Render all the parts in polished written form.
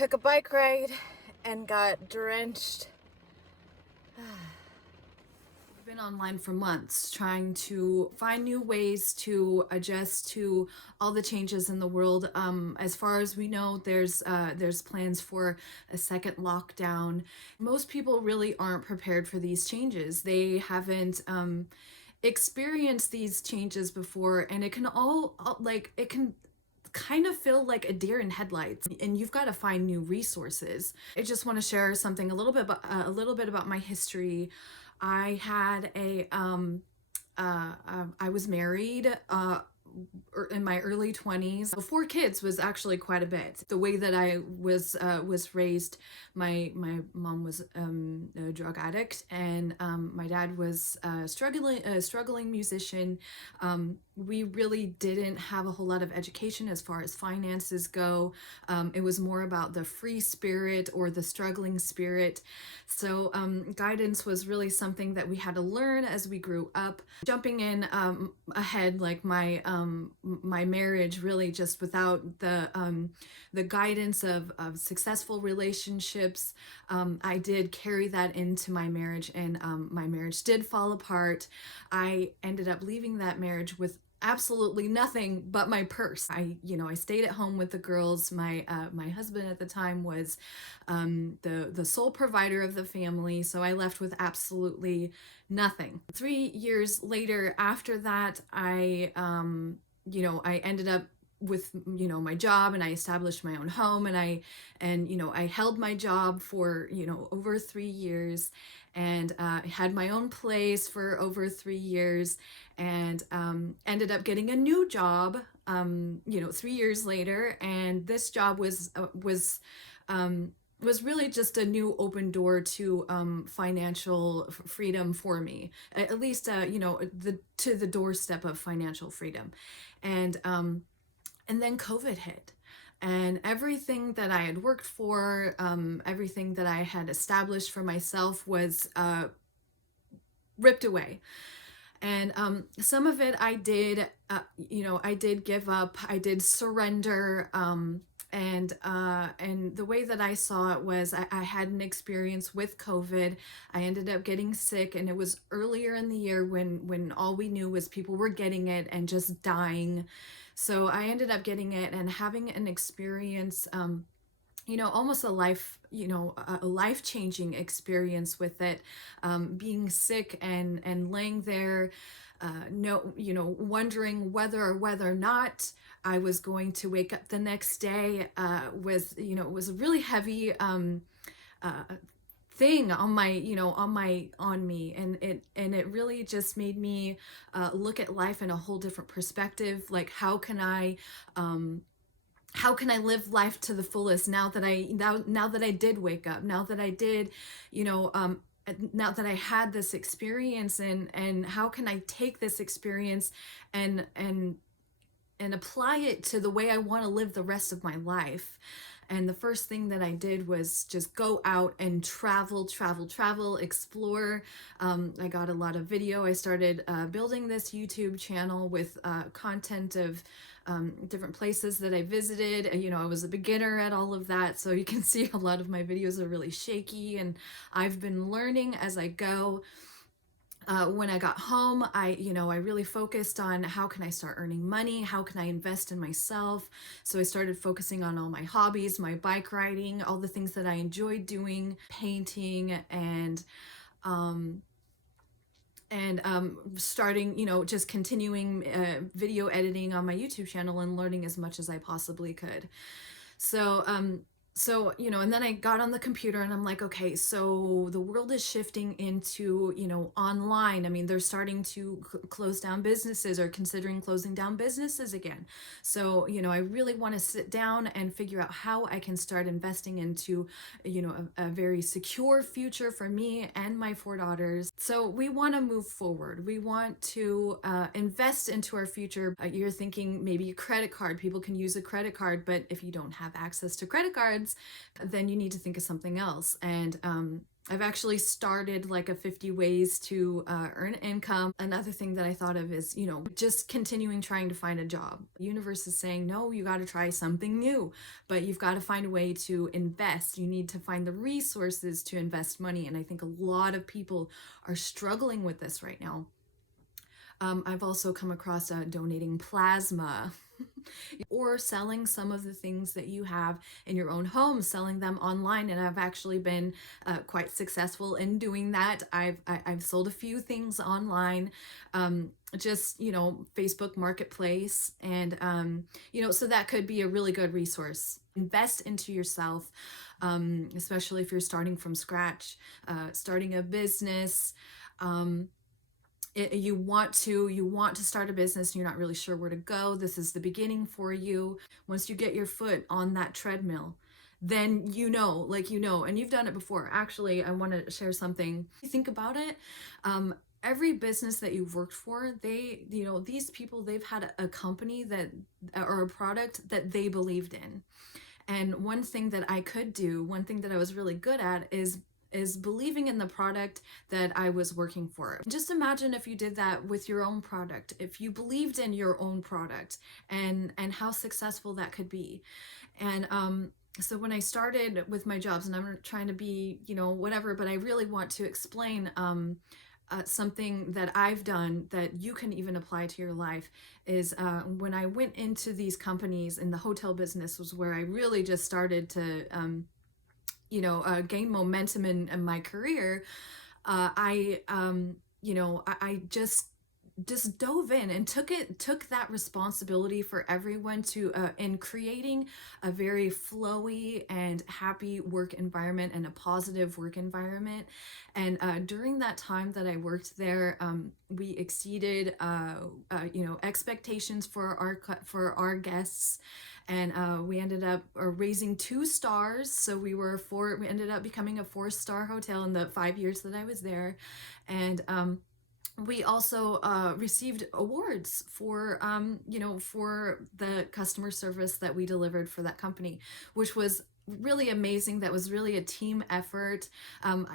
took a bike ride and got drenched. I've been online for months trying to find new ways to adjust to all the changes in the world. As far as we know, there's plans for a second lockdown. Most people really aren't prepared for these changes. They haven't experienced these changes before, and it can it can kind of feel like a deer in headlights, and you've got to find new resources. I just want to share something a little bit about my history. I had I was married in my early 20s. Before kids was actually quite a bit. The way that I was raised, my mom was a drug addict, and my dad was a struggling musician. We really didn't have a whole lot of education as far as finances go. It was more about the free spirit or the struggling spirit. So guidance was really something that we had to learn as we grew up. Jumping in ahead, like my marriage, really just without the guidance of successful relationships, I did carry that into my marriage, and my marriage did fall apart. I ended up leaving that marriage with absolutely nothing but my purse. I stayed at home with the girls. My husband at the time was the sole provider of the family, so I left with absolutely nothing. 3 years later, after that, I ended up with my job, and I established my own home, and I held my job for over 3 years, and had my own place for over 3 years, and ended up getting a new job 3 years later. And this job was really just a new open door to financial freedom for me, at least to the doorstep of financial freedom. And then COVID hit, and everything that I had worked for, everything that I had established for myself was ripped away. And some of it I did, I did give up, I did surrender. And the way that I saw it was, I had an experience with COVID. I ended up getting sick, and it was earlier in the year when all we knew was people were getting it and just dying. So I ended up getting it and having an experience, almost a life-changing experience with it, being sick and laying there, no, wondering whether or not I was going to wake up the next day. It was a really heavy uh, thing on me, and it really just made me look at life in a whole different perspective. Like, how can I live life to the fullest now that I did wake up, now that I did, now that I had this experience, and how can I take this experience and apply it to the way I want to live the rest of my life. And the first thing that I did was just go out and travel, explore. I got a lot of video. I started building this YouTube channel with content of different places that I visited. I was a beginner at all of that, so you can see a lot of my videos are really shaky, and I've been learning as I go. When I got home, I really focused on how can I start earning money? How can I invest in myself? So I started focusing on all my hobbies, my bike riding, all the things that I enjoyed doing, painting, and starting, just continuing video editing on my YouTube channel and learning as much as I possibly could. So and then I got on the computer, and I'm like, okay, so the world is shifting into, online. I mean, they're starting to close down businesses, or considering closing down businesses again. So, I really want to sit down and figure out how I can start investing into, a very secure future for me and my 4 daughters. So we want to move forward. We want to invest into our future. You're thinking maybe a credit card. People can use a credit card, but if you don't have access to credit cards, kids, then you need to think of something else. And I've actually started like a 50 ways to earn income. Another thing that I thought of is, just continuing trying to find a job. The universe is saying, no, you got to try something new, but you've got to find a way to invest. You need to find the resources to invest money. And I think a lot of people are struggling with this right now. I've also come across donating plasma or selling some of the things that you have in your own home, selling them online. And I've actually been quite successful in doing that. I've sold a few things online, just, Facebook Marketplace. And, so that could be a really good resource. Invest into yourself, especially if you're starting from scratch, starting a business. You want to start a business and you're not really sure where to go. This is the beginning for you. Once you get your foot on that treadmill, then and you've done it before. Actually, I want to share something. Think about it. Every business that you've worked for, these people, they've had a company or a product that they believed in. And one thing that I was really good at is believing in the product that I was working for. Just imagine if you did that with your own product, if you believed in your own product and how successful that could be. And so when I started with my jobs, and I'm not trying to be, whatever, but I really want to explain something that I've done that you can even apply to your life is when I went into these companies in the hotel business was where I really just started to gain momentum in my career. I just dove in and took that responsibility for everyone to in creating a very flowy and happy work environment and a positive work environment. And during that time that I worked there, we exceeded expectations for our guests. And we ended up raising 2 stars. So we ended up becoming a 4-star hotel in the 5 years that I was there. And we also received awards for the customer service that we delivered for that company, which was really amazing. That was really a team effort. I'm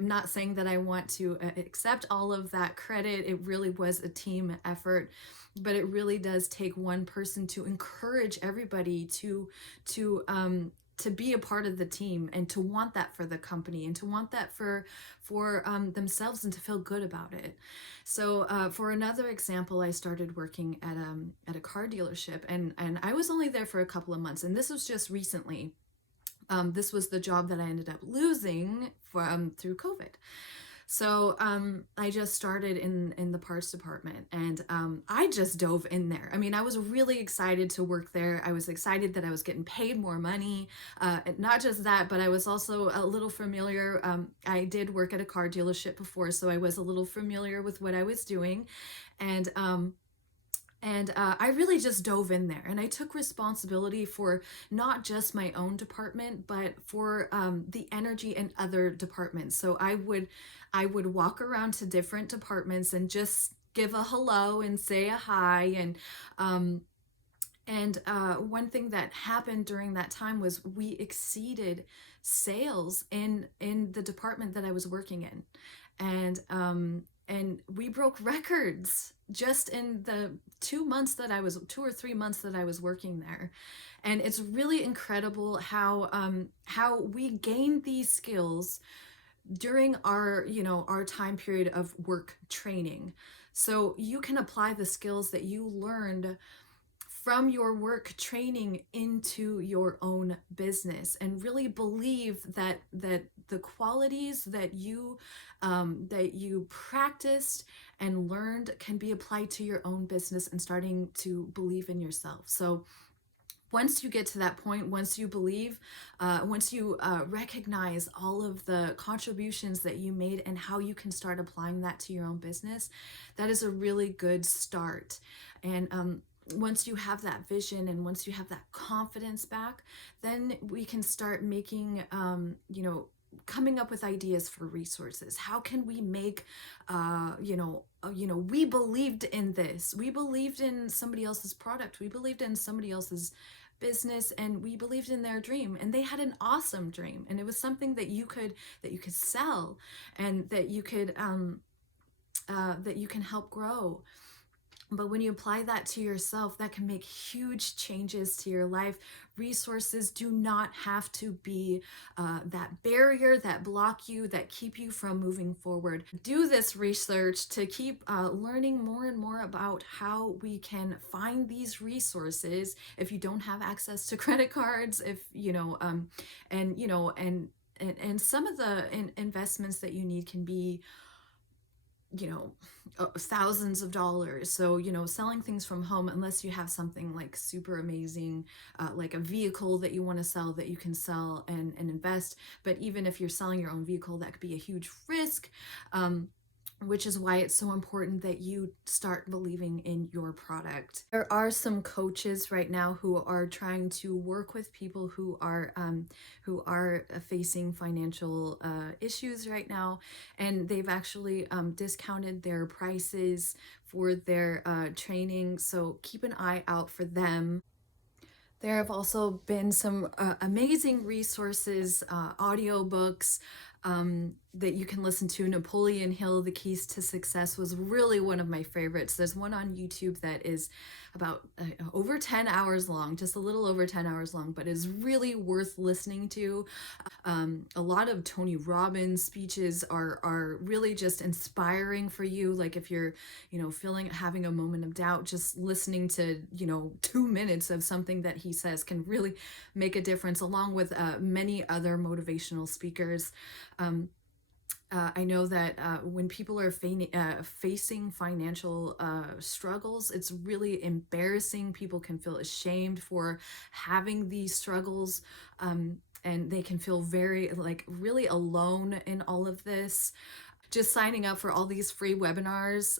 not saying that I want to accept all of that credit. It really was a team effort, but it really does take one person to encourage everybody to be a part of the team and to want that for the company and to want that for themselves and to feel good about it. So for another example, I started working at a car dealership, and I was only there for a couple of months, and this was just recently. This was the job that I ended up losing through COVID. So I just started in the parts department, and I just dove in there. I mean, I was really excited to work there. I was excited that I was getting paid more money. Not just that, but I was also a little familiar. I did work at a car dealership before, so I was a little familiar with what I was doing. And I really just dove in there, and I took responsibility for not just my own department, but for the energy in other departments. So I would walk around to different departments and just give a hello and say a hi. And one thing that happened during that time was we exceeded sales in the department that I was working in. And we broke records just in the 2 or 3 months that I was working there. And it's really incredible how we gained these skills during our time period of work training. So you can apply the skills that you learned from your work training into your own business and really believe that the qualities that you practiced and learned can be applied to your own business and starting to believe in yourself. So once you get to that point, once you believe, once you recognize all of the contributions that you made and how you can start applying that to your own business, that is a really good start. And once you have that vision and once you have that confidence back, then we can start making, coming up with ideas for resources. How can we make, we believed in this. We believed in somebody else's product. We believed in somebody else's business, and we believed in their dream, and they had an awesome dream, and it was something that you could sell, and that you can help grow. But when you apply that to yourself, that can make huge changes to your life. Resources do not have to be that barrier that block you, that keep you from moving forward. Do this research to keep learning more and more about how we can find these resources if you don't have access to credit cards, if and and some of the investments that you need can be thousands of dollars. So selling things from home, unless you have something like super amazing, like a vehicle that you want to sell, that you can sell and invest. But even if you're selling your own vehicle, that could be a huge risk, which is why it's so important that you start believing in your product. There are some coaches right now who are trying to work with people who are facing financial issues right now, and they've actually discounted their prices for their training. So keep an eye out for them. There have also been some amazing resources, audiobooks that you can listen to. Napoleon Hill, The Keys to Success, was really one of my favorites. There's one on YouTube that is about over 10 hours long, just a little over 10 hours long, but is really worth listening to. A lot of Tony Robbins speeches are really just inspiring for you. Like if you're, having a moment of doubt, just listening to, 2 minutes of something that he says can really make a difference, along with many other motivational speakers. I know that when people are facing financial struggles, it's really embarrassing. People can feel ashamed for having these struggles, and they can feel very, like, really alone in all of this. Just signing up for all these free webinars,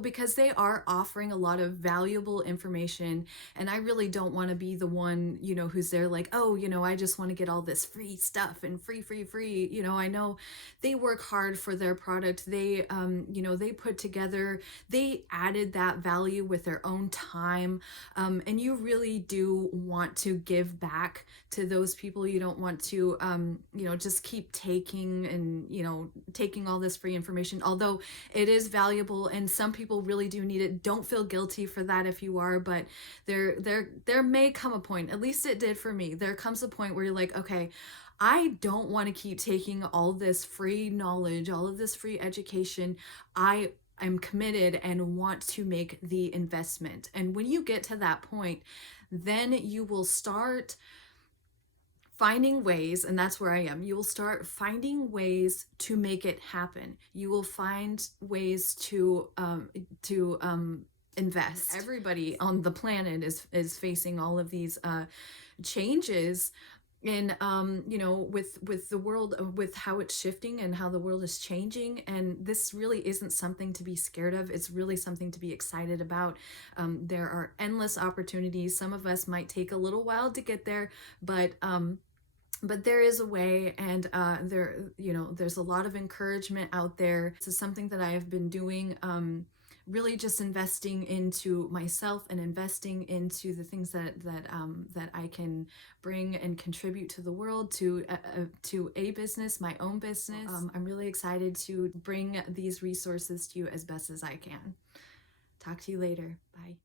because they are offering a lot of valuable information, and I really don't want to be the one, who's there like, oh, I just want to get all this free stuff and free. I know they work hard for their product. They, they put together, they added that value with their own time, and you really do want to give back to those people. You don't want to, just keep taking and, taking all this free information, although it is valuable and some people really do need it. Don't feel guilty for that if you are, but there may come a point, at least it did for me. There comes a point where you're like, okay, I don't want to keep taking all this free knowledge, all of this free education. I'm committed and want to make the investment. And when you get to that point, then you will start finding ways, and that's where I am. You will start finding ways to make it happen. You will find ways to invest. Everybody on the planet is facing all of these changes in with the world, with how it's shifting and how the world is changing, and this really isn't something to be scared of. It's really something to be excited about. There are endless opportunities. Some of us might take a little while to get there, but there is a way, and there's a lot of encouragement out there. This is something that I have been doing, really just investing into myself and investing into the things that I can bring and contribute to the world, to a business, my own business. I'm really excited to bring these resources to you as best as I can. Talk to you later. Bye.